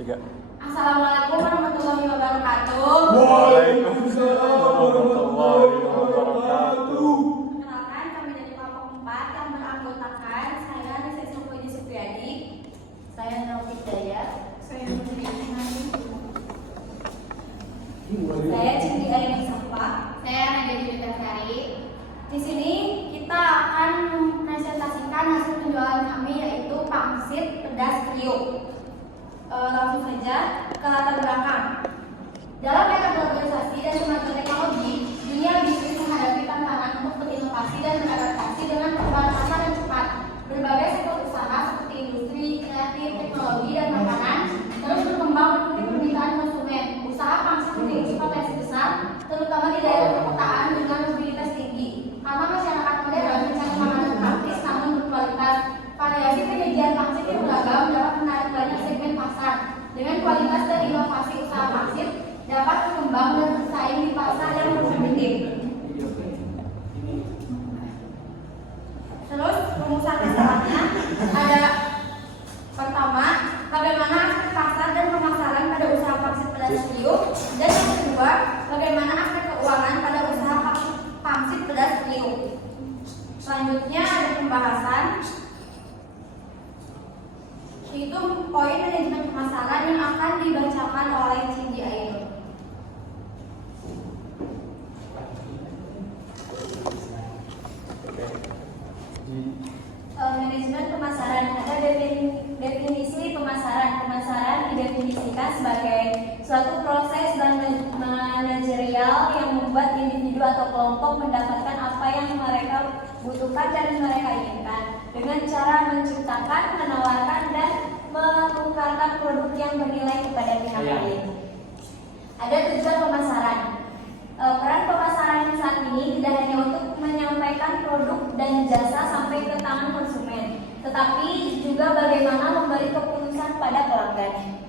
Tiga. Assalamualaikum warahmatullahi wabarakatuh. Waalaikumsalam warahmatullahi wabarakatuh. Perkenalkan, kami dari kelompok 4 yang beranggotakan saya Nisa Supriya Supriyadi, saya Nurul Daya, saya Putri Ismani, saya Cindy Aini Sapa, saya Nadia Julieta Sari. Di sini kita akan mempresentasikan hasil penjualan kami, yaitu pangsit pedas trio. Langsung saja ke latar belakang. Dalam era globalisasi dan kemajuan teknologi, dunia bisnis menghadapi tantangan untuk berinovasi dan beradaptasi dengan perkembangan pasar yang cepat. Berbagai sektor usaha seperti industri, kreatif, teknologi, dan makanan terus berkembang mengikuti permintaan konsumen. Usaha pangsit memiliki potensi besar, terutama di daerah perkotaan dengan mobilitas tinggi. Karena masyarakat modern mencari makanan praktis namun berkualitas. Variasi penyajian pangsit yang beragam dapat menarik banyak segmen pasar. Dengan kualitas dan inovasi usaha pangsit dapat berkembang dan bersaing di pasar yang kompetitif. Terus rumusan masalahnya ada: pertama, bagaimana aspek pasar dan pemasaran pada usaha pangsit pedas trio, dan yang kedua, bagaimana aspek keuangan pada usaha pangsit pedas trio. Selanjutnya ada pembahasan, itu poin manajemen pemasaran yang akan dibacakan oleh Cindy Aini. Manajemen pemasaran, ada definisi pemasaran. Pemasaran didefinisikan sebagai suatu proses manajerial yang membuat individu atau kelompok mendapatkan apa yang mereka butuhkan dan mereka inginkan dengan cara menciptakan, menawarkan, dan menukarkan produk yang bernilai kepada pihak lain. Ada tujuan pemasaran. Peran pemasaran saat ini tidak hanya untuk menyampaikan produk dan jasa sampai ke tangan konsumen, tetapi juga bagaimana memberi keputusan pada pelanggan.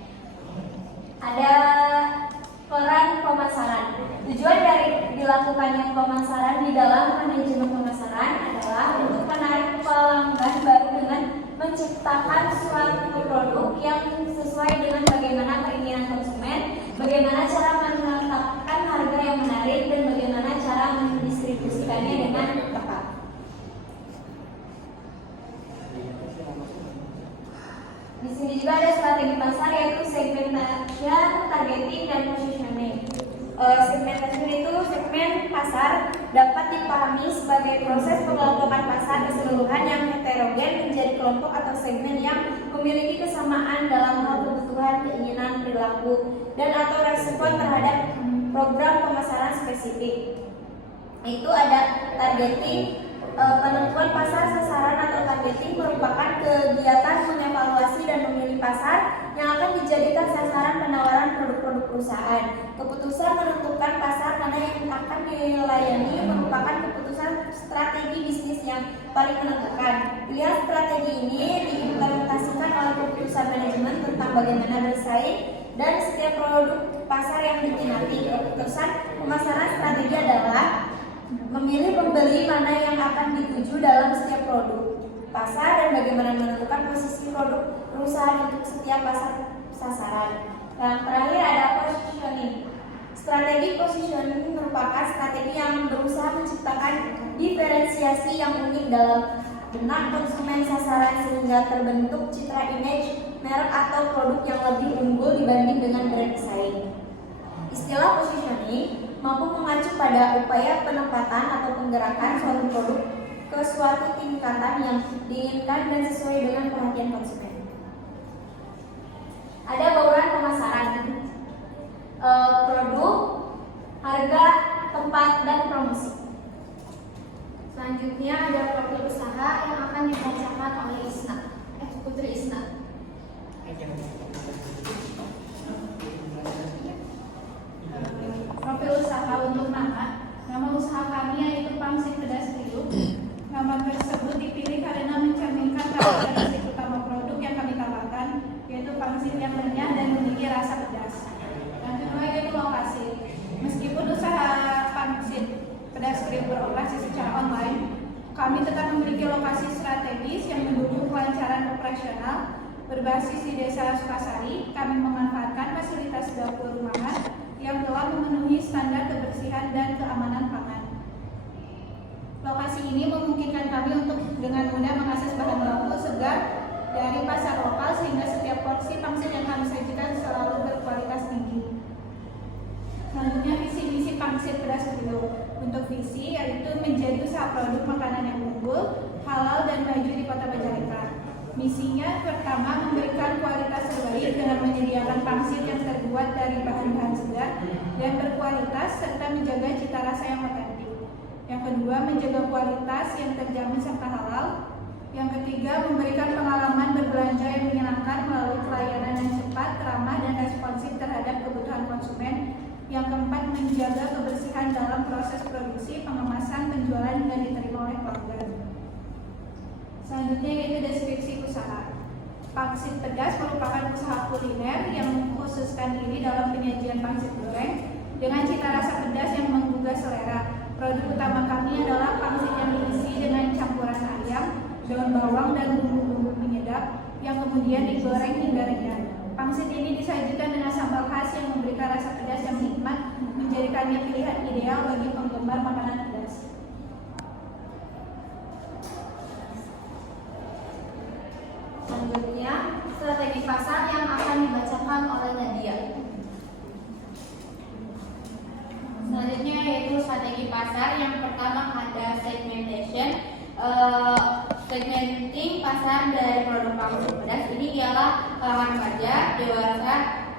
Ada peran pemasaran. Tujuan dari dilakukannya pemasaran di dalam manajemen pemasaran adalah untuk menarik pelanggan baru dengan menciptakan suatu produk yang sesuai dengan bagaimana keinginan konsumen, bagaimana cara menetapkan harga yang menarik, dan bagaimana cara mendistribusikannya dengan tepat. Di sini juga ada strategi pasar, yaitu segmentation, targeting, dan positioning. Segmentation itu segmen pasar dapat dipahami sebagai proses pengelompokan pasar keseluruhan yang heterogen menjadi kelompok atau segmen yang memiliki kesamaan dalam hal kebutuhan, keinginan, perilaku, dan atau respon terhadap program pemasaran spesifik. Itu ada targeting. Penentuan pasar sasaran atau targeting merupakan kegiatan mengevaluasi dan memilih pasar yang akan dijadikan sasaran penawaran produk-produk perusahaan. Keputusan menentukan pasar mana yang akan dilayani merupakan keputusan strategi bisnis yang paling menentukan. Pilihan strategi ini diimplementasikan oleh keputusan manajemen tentang bagaimana bersaing dan setiap produk pasar yang diminati. Keputusan pemasaran strategi adalah memilih pembeli mana yang akan dituju dalam setiap produk pasar dan bagaimana menentukan posisi produk perusahaan untuk setiap pasar sasaran. Yang terakhir ada positioning. Strategi positioning merupakan strategi yang berusaha menciptakan diferensiasi yang unik dalam benak konsumen sasaran sehingga terbentuk citra image merek atau produk yang lebih unggul dibanding dengan brand pesaing. Istilah positioning mampu mengacu pada upaya penempatan atau penggerakan suatu produk ke suatu tingkatan yang diinginkan dan sesuai dengan perhatian konsumen. Ada bauran pemasaran, produk, harga, tempat, dan promosi. Selanjutnya ada profil usaha yang akan dibacakan oleh Putri Isna. Profil usaha untuk nama usaha kami yaitu Pangsit Pedas Trio. Nama tersebut dipilih karena mencerminkan karakteristik utama produk yang kami tawarkan, yaitu pangsit yang renyah dan memiliki rasa pedas. Yang kedua yaitu lokasi. Meskipun usaha Pangsit Pedas Trio beroperasi secara online, kami tetap memiliki lokasi strategis yang mendukung kelancaran operasional. Berbasis di Desa Sukasari, kami pangsit pedas trio. Untuk visi yaitu menjadi usaha produk makanan yang unggul, halal dan maju di Kota Majalengka. Misinya pertama memberikan kualitas terbaik dengan menyediakan pangsit yang terbuat dari bahan-bahan segar dan berkualitas serta menjaga cita rasa yang otentik. Yang kedua, menjaga kualitas yang terjamin serta halal. Yang ketiga, memberikan pengalaman berbelanja yang menyenangkan melalui pelayanan yang cepat, ramah, dan responsif terhadap kebutuhan konsumen. Yang keempat, menjaga kebersihan dalam proses produksi, pengemasan, penjualan, hingga diterima oleh pelanggan. Selanjutnya yaitu deskripsi usaha. Pangsit pedas merupakan usaha kuliner yang mengkhususkan diri dalam penyajian pangsit goreng dengan cita rasa pedas yang menggugah selera. Produk utama kami adalah pangsit yang diisi dengan campuran ayam, daun bawang, dan bumbu-bumbu penyedap yang kemudian digoreng hingga renyah. Pangsit ini disajikan dengan sambal khas yang memberikan rasa pedas yang nikmat, menjadikannya pilihan ideal bagi penggemar makanan pedas. Selanjutnya, strategi pasar yang akan dibacakan oleh Nadia. Selanjutnya yaitu strategi pasar. Yang pertama ada segmentation. Segmenting pasar dari produk pangsit pedas ini ialah kalangan remaja, dewasa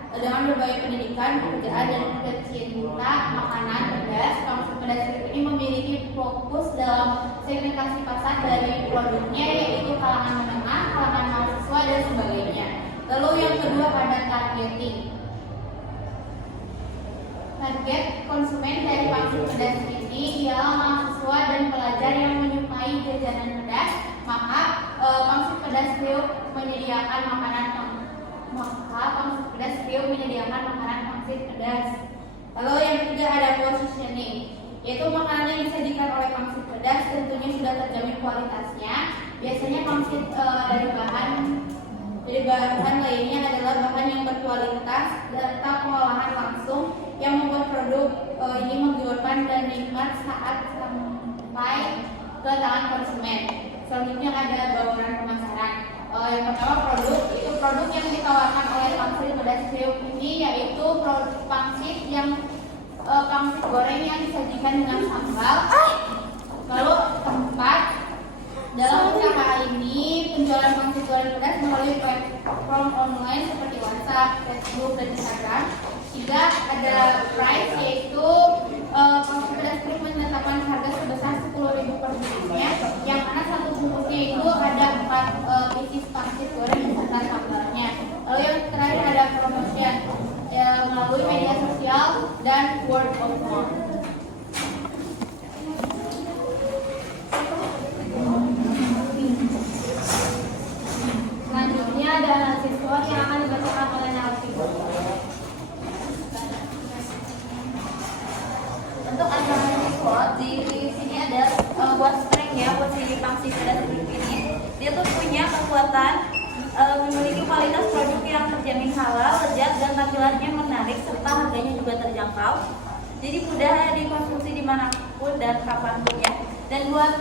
dengan berbagai pendidikan, pekerjaan, dan pecinta makanan pedas. Pangsit pedas ini memiliki fokus dalam segmentasi pasar dari produknya yaitu kalangan menengah, kalangan mahasiswa, dan sebagainya. Lalu yang kedua ada targeting. Target konsumen dari pangsit pedas ini ialah mahasiswa dan pelajar yang menyukai jajanan pedas. Maka pangsit pedas trio menyediakan makanan pangsit pedas. Lalu yang ketiga ada positioning, yaitu makanan yang disajikan oleh pangsit pedas tentunya sudah terjamin kualitasnya. Biasanya pangsit dari bahan lainnya adalah bahan yang berkualitas serta pengolahan langsung yang membuat produk ini menggiurkan dan nikmat saat sampai ke tangan konsumen. Selanjutnya ada bauran pemasaran. Yang pertama produk yang ditawarkan oleh pangsit pedas trio ini yaitu produk pangsit goreng yang disajikan dengan sambal. Lalu keempat, dalam usaha ini penjualan pangsit goreng pedas melalui platform online seperti WhatsApp, Facebook, dan Instagram. Tiga, ada price yaitu pangsit pedas trio menetapkan harga sebesar 10.000 per bungkusnya, yang mana satu bungkusnya itu ada 4 pieces pangsit goreng beserta sambalnya. Lalu yang terakhir ada promotion melalui media sosial dan word of mouth. Selanjutnya ada analisis SWOT yang akan dibacakan oleh Nelvi. Untuk analisis SWOT di sini ada buat strength ya, buat si pangsit pedas ini. Dia tuh punya kekuatan memiliki kualitas produk yang terjamin halal, lezat, dan tampilannya menarik serta harganya juga terjangkau. Jadi mudah dikonsumsi dimanapun dan kapanpun ya. Dan buat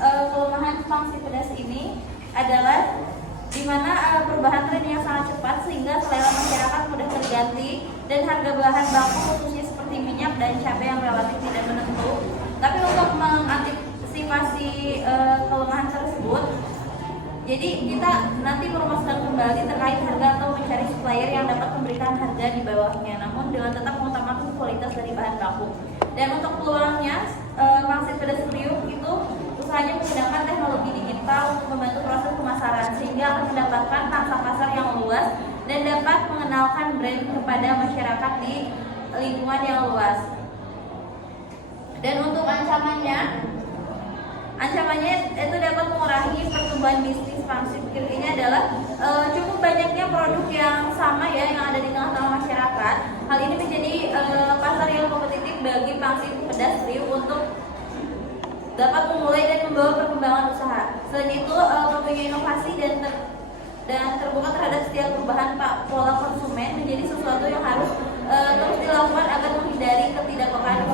kelemahan pangsit pedas ini adalah dimana perubahan tren yang sangat cepat sehingga selera masyarakat mudah terganti dan harga bahan baku khususnya seperti minyak dan cabai yang relatif tidak menentu. Tapi untuk mengantisipasi kelemahan tersebut, jadi kita nanti merumuskan kembali terkait harga atau mencari supplier yang dapat memberikan harga di bawahnya, namun dengan tetap mengutamakan kualitas dari bahan baku. Dan untuk peluangnya, pangsit pedas trio itu usahanya menggunakan teknologi digital untuk membantu proses pemasaran sehingga akan mendapatkan pangsa pasar yang luas dan dapat mengenalkan brand kepada masyarakat di lingkungan yang luas. Dan untuk ancamannya itu dapat mengurangi pertumbuhan bisnis pangsit. Intinya adalah cukup banyaknya produk yang sama ya yang ada di tengah-tengah masyarakat. Hal ini menjadi pasar yang kompetitif bagi pangsit pedas trio untuk dapat memulai dan membawa perkembangan usaha. Selain itu mempunyai inovasi dan terbuka terhadap setiap perubahan pola konsumen menjadi sesuatu yang harus terus dilakukan agar menghindari ketidakpekaan